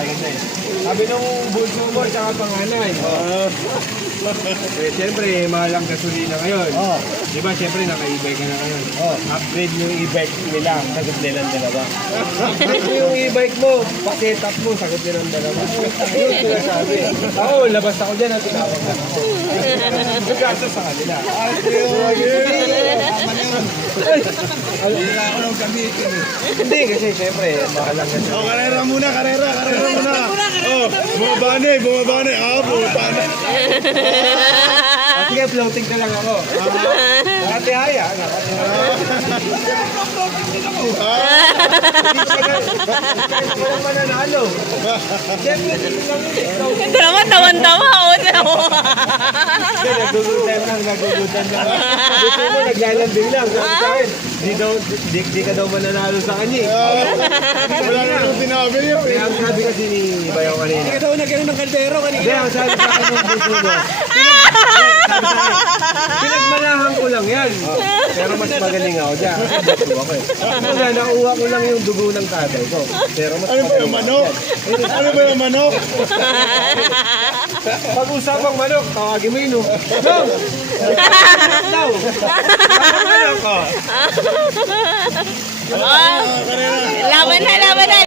akin na eh. Sabi nung bunso mo, tsaka panganay. Siyempre, mahal ang gasolina ngayon. Di ba, siyempre, naka-e-bike ka na ngayon. Upgrade mo yung e-bike nila, sagot nilang dalawa. Upgrade mo yung e-bike mo, pa-set up mo, sagot nilang dalawa. Ayun, sinasabi. Ako, labas ako dyan at tinawag na ako. Magkasa sa kanila. Wala ako nang gamitin eh. Hindi, kasi siyempre, mahal ang gasolina. Oh, karera muna. Oh, bumabane. Bumabane. Sige, floating ka lang ako. Nakatihaya. Hindi ko mananalo. Siyempre, Ito naman, tawan-tawa. O, nagugutan lang. Gusto mo, naglalambing lang. Sabi sa akin, di ka daw mananalo sa kanya. Wala na nang sinabi niyo eh. Kaya ang sabi kasi ni Bayaw kanina. Hindi ka daw nagkaroon ng kaldero kanina. Hindi, ang sabi sa akin ng puso mo. Pinagmanahan ko lang yan. Pero mas magaling ako dyan. Kasi ako eh. Kaya nakuha ko lang yung dugo ng tatay ko. Pero mas Ano ba yung manok? Ano ba yung manok? Pag-usapang manok, tawagin mo yun. No! No! Manok, oh. laban na.